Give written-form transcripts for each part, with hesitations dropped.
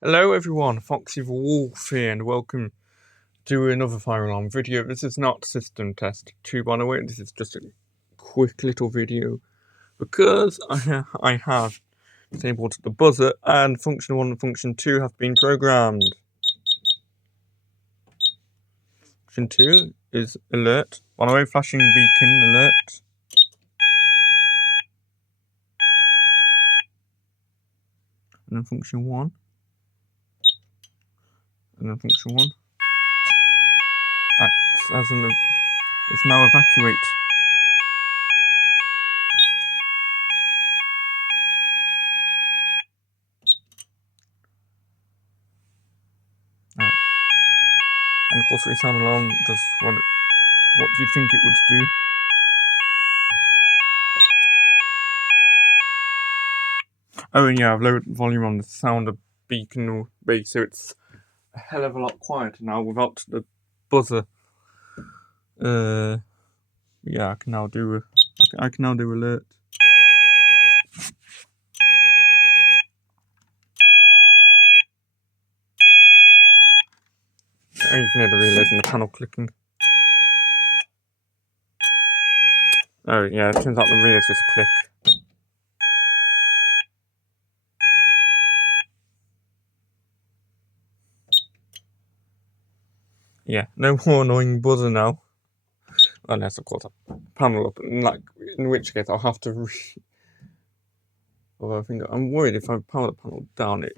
Hello everyone, Foxy the Wolf here, and welcome to another fire alarm video. This is not system test 2, by the way. This is just a quick little video because I have disabled the buzzer, and function 1 and function 2 have been programmed. Function 2 is alert. By the way, flashing beacon alert. And then function 1. And then function 1. It's now evacuate. And of course, the sound alarm does what do you think it would do? Oh, and yeah, I've lowered the volume on the sound of beacon base, so it's a hell of a lot quieter now without the buzzer. Yeah, I can now do alert. And you can hear the relays in the panel clicking. Oh yeah, it turns out the relays just click. Yeah, no more annoying buzzer now. Unless of course I panel up, in which case I'll have to Although I think I'm worried if I power the panel down, it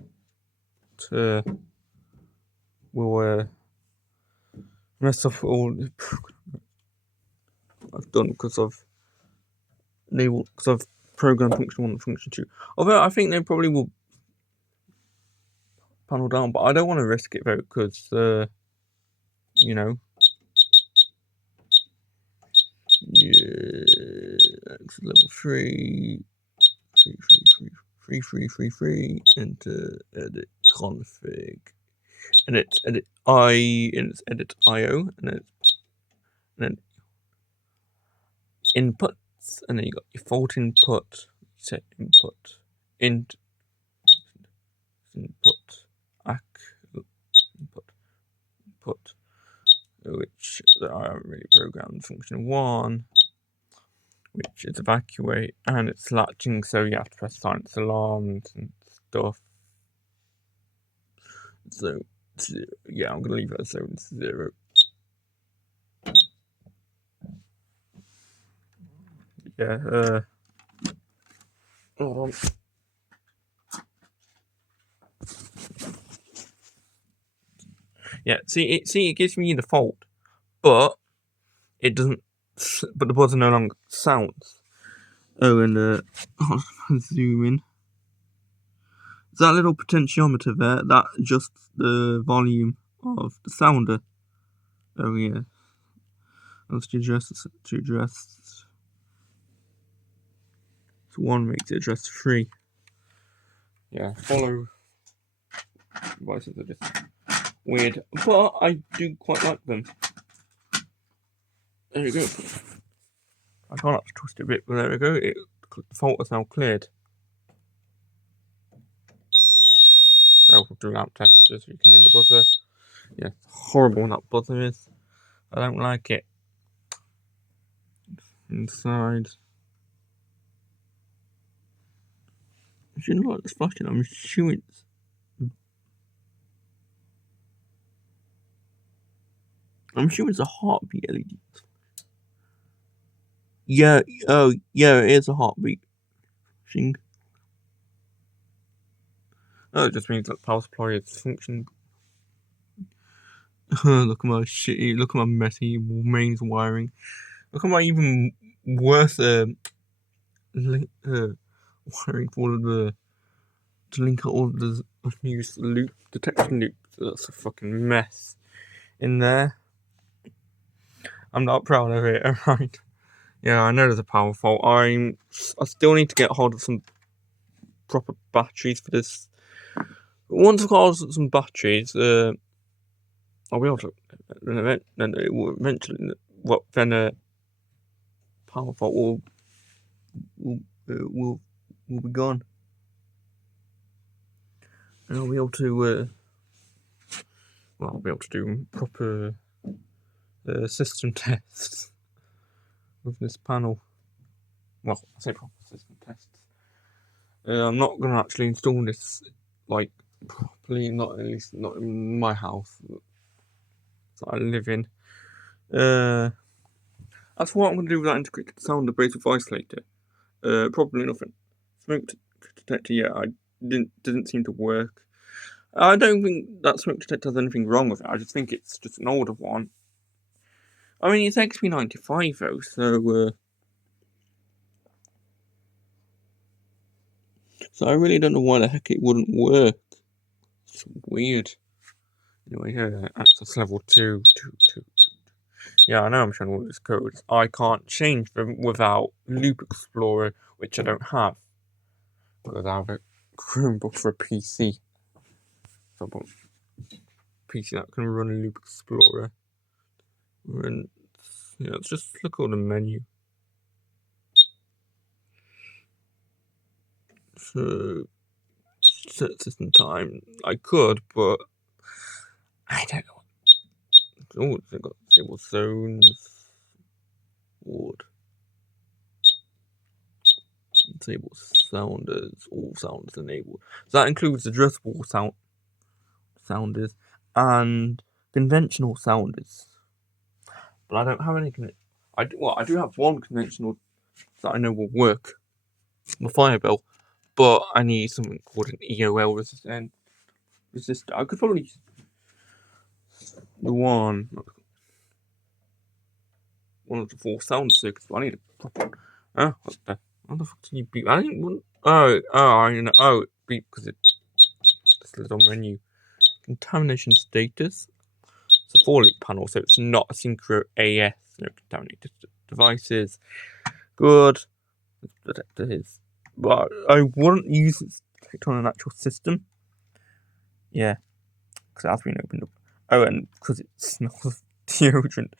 will mess up all I've done because I've programmed function 1 and function 2. Although I think they probably will panel down, but I don't want to risk it though, because you know, yeah, that's level 3, 3, enter edit config, and it's edit IO, and then inputs, and then you got your default input, set input, input, which I haven't really programmed. Function 1, which is evacuate, and it's latching, so you have to press silence alarms and stuff. So yeah, I'm gonna leave it as 0. Yeah, hold on. Yeah, see, it gives me the default, but it doesn't. But the buzzer no longer sounds. Oh, and I'll zoom in. That little potentiometer there, that adjusts the volume of the sounder. Oh yeah. That's to address. So 1 makes it address 3. Yeah, follow devices are just weird, but I do quite like them. There you go. I can't actually twist it a bit, but there we go. The fault is now cleared. I'll do lamp tests so you can hear the buzzer. Yeah, horrible that buzzer is. I don't like it. Inside. I shouldn't like this flashing. I'm assuming it's a heartbeat LED. Yeah, oh yeah, it is a heartbeat thing. Oh, it just means that power supply is functioning. Look at my shitty, look at my messy mains wiring. Look at my even worse wiring for all of the to link all of the unused loop detection loops. That's a fucking mess in there. I'm not proud of it. Alright. Yeah, I know there's a power fault. I still need to get hold of some proper batteries for this. Once I've got hold of some batteries, I'll be able to. Then it will eventually. Then a power fault will be gone. And I'll be able to, I'll be able to do proper system tests with this panel. Well, I say proper system tests. I'm not going to actually install this, like, properly, at least not in my house that I live in. That's what I'm going to do with that integrated sound abrasive isolator. Probably nothing. Smoke detector, yeah, I didn't seem to work. I don't think that smoke detector has anything wrong with it. I just think it's just an older one. I mean, it's XP95 though, so I really don't know why the heck it wouldn't work. It's weird. Anyway, yeah, access level 2. Yeah, I know I'm showing all this code. I can't change them without Loop Explorer, which I don't have. Because I have a Chromebook for a PC. So I've got a PC that can run Loop Explorer. And yeah, let's just look at the menu. So set system time. I could, but I don't know. Oh, they've got disable zones. Ward. Disable sounders. All sounders enabled. So that includes addressable sounders and conventional sounders. But I don't have any. I do have one conventional that I know will work. The Firebell, but I need something called an EOL resistor. I could probably use the one of the 4 sound circuits, but I need a proper one. Oh, what the fuck did you beep? I didn't want. I know. Oh, beep because it's this little menu. Contamination status. It's a 4-loop panel, so it's not a Syncro AS. No contaminated devices. Good. This detector is. But I wouldn't use this detector on an actual system. Yeah, because it has been opened up. Oh, and because it smells of deodorant.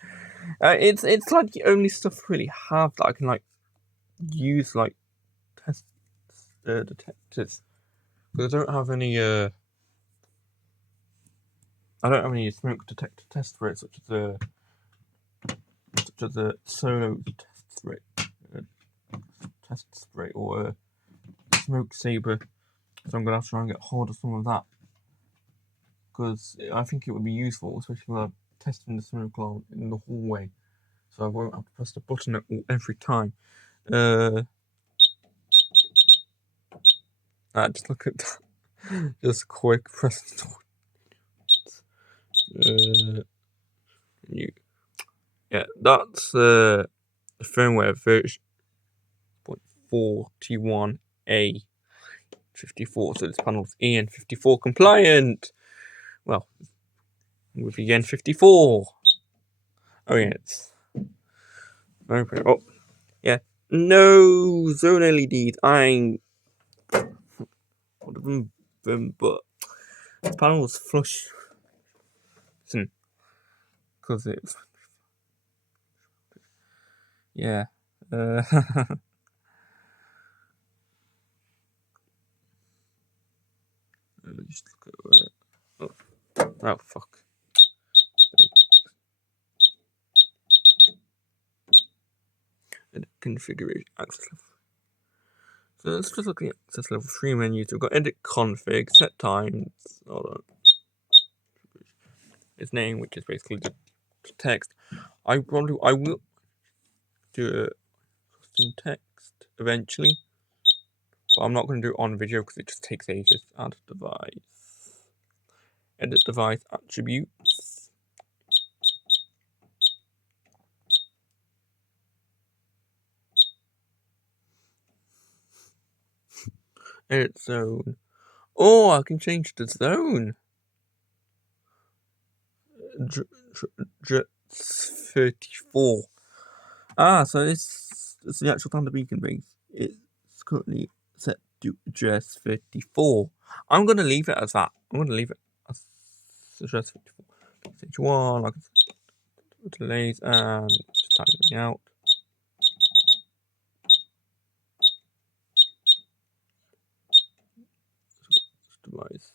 It's like the only stuff I really have that I can like use like test detectors. Because I don't have any smoke detector test for it, such as a solo test spray or a smoke saber. So I'm gonna have to try and get hold of some of that because I think it would be useful, especially when I'm testing the smoke alarm in the hallway. So I won't have to press the button every time. Just look at that. Just quick press. Yeah, that's the firmware version 0.41A 54. So this panel's EN54 compliant. Well, with EN54. Oh yeah, it's open. Oh yeah, no zone LEDs. I'm one of them, but this panel was flush. Because it's yeah. Just look at oh fuck. Edit configuration access level. So let's just look at the access level 3 menu. So we've got edit config, set times. Hold on. Its name, which is basically the text. I will do a custom text eventually, but I'm not going to do it on video because it just takes ages. Add device, edit device attributes. Edit zone. Oh, I can change the zone. 34. So this is the actual Thunder Beacon base. It's currently set to address 34. I'm going to leave it as that. I'm going to leave it as address 34. Stage 1, like delays, and just type it out. Device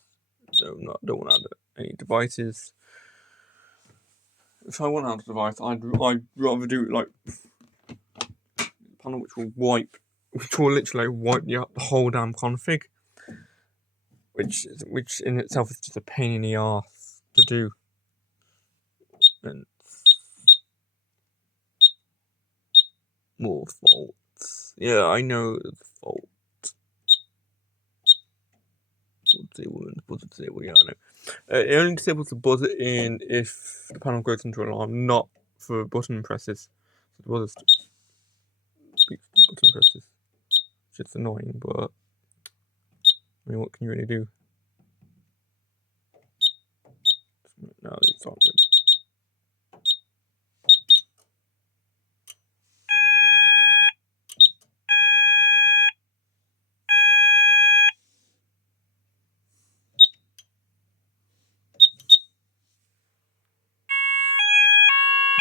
No, don't want to add any devices. If I want to add a device, I'd rather do it like panel which will literally wipe the whole damn config, which in itself is just a pain in the arse to do. And more faults. Yeah, I know the fault. Buzzer disable, yeah, I know. It only disables the buzzer in if the panel goes into alarm, not for button presses. So the buzzer speaks to button presses. It's just annoying, but I mean, what can you really do? No, it's not good.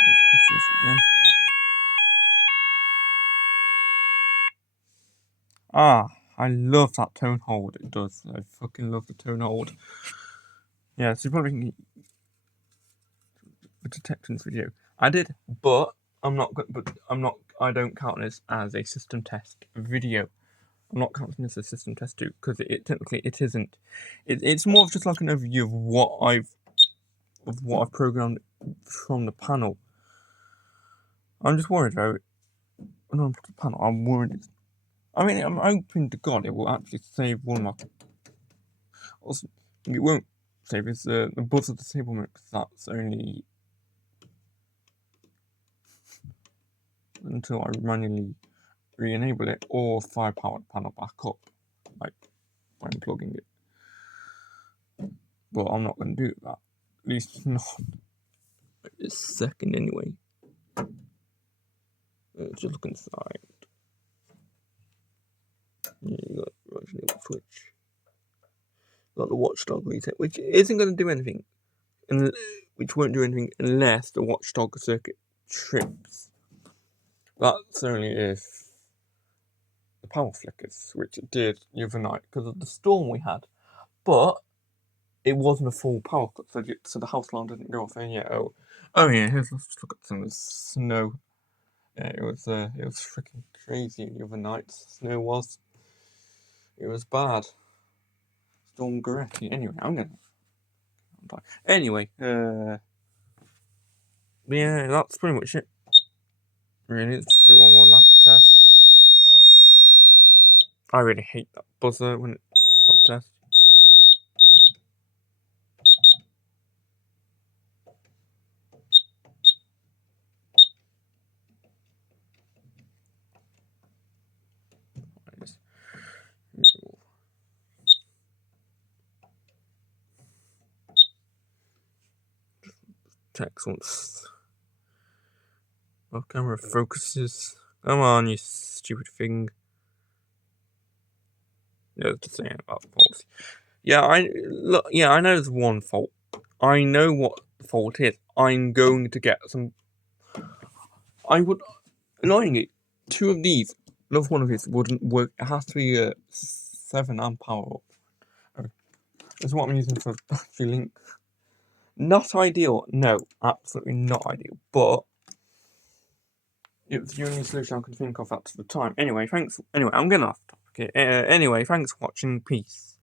Let's press this again. Ah, I love that tone hold. It does. I fucking love the tone hold. Yeah, so you're probably thinking the detectance video. I did, but I'm not. I don't count this as a system test video. I'm not counting this as a system test too, because technically it isn't. It's more of just like an overview of what I've programmed from the panel. I'm just worried about when I put the panel. I'm worried. I mean, I'm hoping to God it will actually save one of my. Also, it won't save is the buzzer disablement, because that's only until I manually re-enable it or firepower the panel back up, like by unplugging it. But I'm not going to do that. At least not this second anyway. Let's just look inside. Yeah, you got Resident Evil Switch. Got the Watchdog reset, which isn't going to do anything, which won't do anything unless the Watchdog circuit trips. That's only if the power flickers, which it did the other night because of the storm we had. But it wasn't a full power cut, so the house alarm didn't go off. And yeah, oh yeah, let's look at some of the snow. Yeah, it was freaking crazy the other night. Snow was. It was bad. Storm Goretti. Anyway, Anyway, yeah, that's pretty much it. Really, let's do one more lamp test. I really hate that buzzer when it's lamp test. Text once. Oh, camera focuses. Come on, you stupid thing. Yeah, it's the same about the policy. Yeah, I know there's one fault. I know what the fault is. I'm going to get some. Annoyingly, two of these. Another one of these wouldn't work. It has to be a 7 amp power up. That's what I'm using for battery link. Not ideal. No, absolutely not ideal. But it was the only solution I could think of at the time. Anyway, thanks. Anyway, I'm getting off topic. Anyway, thanks for watching. Peace.